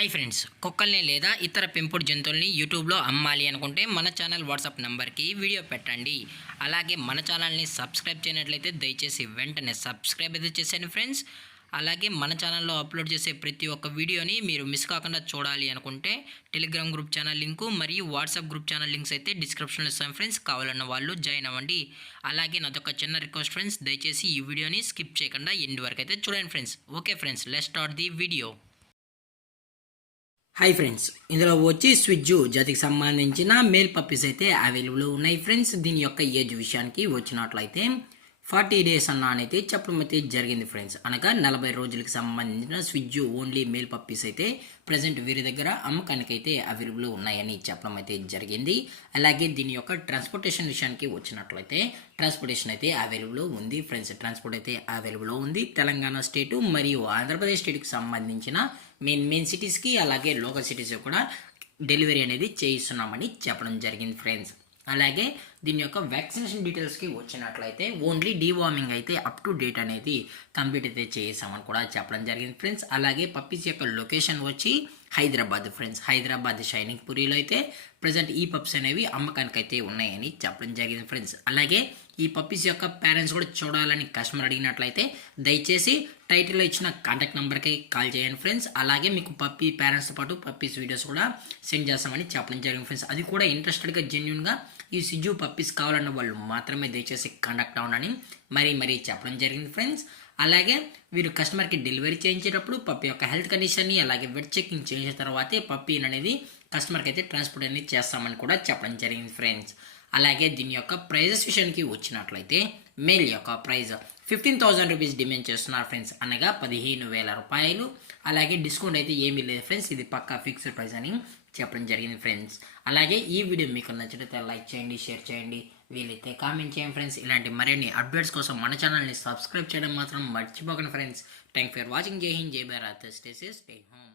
Hi friends, కుక్కల్ని లేదా ఇతర పెంపుడు జంతువుల్ని యూట్యూబ్లో అమ్మాలి అనుకుంటే మన ఛానల్ వాట్సాప్ నెంబర్కి వీడియో పెట్టండి. అలాగే మన ఛానల్ని సబ్స్క్రైబ్ చేయనట్లయితే దయచేసి వెంటనే సబ్స్క్రైబ్ అయితే చేసేయండి ఫ్రెండ్స్. అలాగే మన ఛానల్లో అప్లోడ్ చేసే ప్రతి ఒక్క వీడియోని మీరు మిస్ కాకుండా చూడాలి అనుకుంటే టెలిగ్రామ్ గ్రూప్ ఛానల్ లింకు మరియు వాట్సాప్ గ్రూప్ ఛానల్ లింక్స్ అయితే డిస్క్రిప్షన్లో ఇస్తాను ఫ్రెండ్స్. కావాలన్న వాళ్ళు జాయిన్ అవ్వండి. అలాగే నాదొక చిన్న రిక్వెస్ట్ ఫ్రెండ్స్, దయచేసి ఈ వీడియోని స్కిప్ చేయకుండా ఎండ్ వరకు అయితే చూడండి friends. Okay friends, let's start the video. Hi friends, ఇందులో వచ్చి స్విజ్జు జాతికి సంబంధించిన మేల్ పప్పీస్ అయితే అవైలబుల్ ఉన్నాయి ఫ్రెండ్స్. దీని యొక్క ఏజ్ విషయానికి వచ్చినట్లయితే 40 days అయితే చెప్పడం అయితే జరిగింది ఫ్రెండ్స్. అనగా 40 రోజులకి సంబంధించిన స్విజ్జు ఓన్లీ మేల్ పప్పీస్ అయితే ప్రజెంట్ వీరి దగ్గర అమ్మకానికి అయితే అవైలబుల్ ఉన్నాయని చెప్పడం అయితే జరిగింది. అలాగే దీని యొక్క ట్రాన్స్పోర్టేషన్ విషయానికి వచ్చినట్లయితే ట్రాన్స్పోర్టేషన్ అయితే అవైలబుల్ ఉంది ఫ్రెండ్స్. ట్రాన్స్పోర్ట్ అయితే అవైలబుల్ ఉంది. తెలంగాణ స్టేటు మరియు ఆంధ్రప్రదేశ్ స్టేట్కి సంబంధించిన మెయిన్ సిటీస్కి అలాగే లోకల్ సిటీస్ కూడా డెలివరీ అనేది చేయిస్తున్నామని చెప్పడం జరిగింది ఫ్రెండ్స్. అలాగే దీని యొక్క వ్యాక్సినేషన్ డీటెయిల్స్కి వచ్చినట్లయితే ఓన్లీ డీవార్మింగ్ అయితే అప్ టు డేట్ అనేది కంప్లీట్ అయితే చేసామని కూడా చెప్పడం జరిగింది ఫ్రెండ్స్. అలాగే పప్పీస్ యొక్క లొకేషన్ వచ్చి హైదరాబాద్ ఫ్రెండ్స్. హైదరాబాద్ షైనింగ్ పూరిలో అయితే ప్రజెంట్ ఈ పప్స్ అనేవి అమ్మకానికి అయితే ఉన్నాయని చెప్పడం జరిగింది ఫ్రెండ్స్. అలాగే ఈ పప్పీస్ యొక్క పేరెంట్స్ కూడా చూడాలని కస్టమర్ అడిగినట్లయితే దయచేసి టైటిల్లో ఇచ్చిన కాంటాక్ట్ నెంబర్కి కాల్ చేయండి ఫ్రెండ్స్. అలాగే మీకు పప్పీ పేరెంట్స్తో పాటు పప్పీస్ వీడియోస్ కూడా సెండ్ చేస్తామని చెప్పడం జరిగింది ఫ్రెండ్స్. అది కూడా ఇంట్రెస్టెడ్గా జెన్యున్గా ఈ సిజ్జు పప్పీస్ కావాలన్న వాళ్ళు మాత్రమే దయచేసి కాంటాక్ట్ అవ్వనని మరీ చెప్పడం జరిగింది ఫ్రెండ్స్. అలాగే వీరు కస్టమర్కి డెలివరీ చేయించేటప్పుడు పప్పీ యొక్క హెల్త్ కండిషన్ని అలాగే వెట్ చెకింగ్ చేసిన తర్వాతే పప్పీని అనేది కస్టమర్కి అయితే ట్రాన్స్పోర్ట్ అనేది చేస్తామని కూడా చెప్పడం జరిగింది ఫ్రెండ్స్. అలాగే దీని యొక్క ప్రైజెస్ విషయానికి వచ్చినట్లయితే మేల్ యొక్క ప్రైజ్ 15,000 రూపీస్ డిమాండ్ చేస్తున్నారు ఫ్రెండ్స్. అనగా 15,000 రూపాయలు. అలాగే డిస్కౌంట్ అయితే ఏమీ లేదు ఫ్రెండ్స్. ఇది పక్కా ఫిక్స్డ్ ప్రైస్ అని చెప్పడం జరిగింది ఫ్రెండ్స్. అలాగే ఈ వీడియో మీకు నచ్చినట్లయితే లైక్ చేయండి, షేర్ చేయండి, వీలైతే కామెంట్ చేయండి ఫ్రెండ్స్. ఇలాంటి మరిన్ని అప్డేట్స్ కోసం మన ఛానల్ని సబ్స్క్రైబ్ చేయడం మాత్రం మర్చిపోకండి ఫ్రెండ్స్. Thank for watching. జై హింద్, జై Bharat, stay safe, stay home.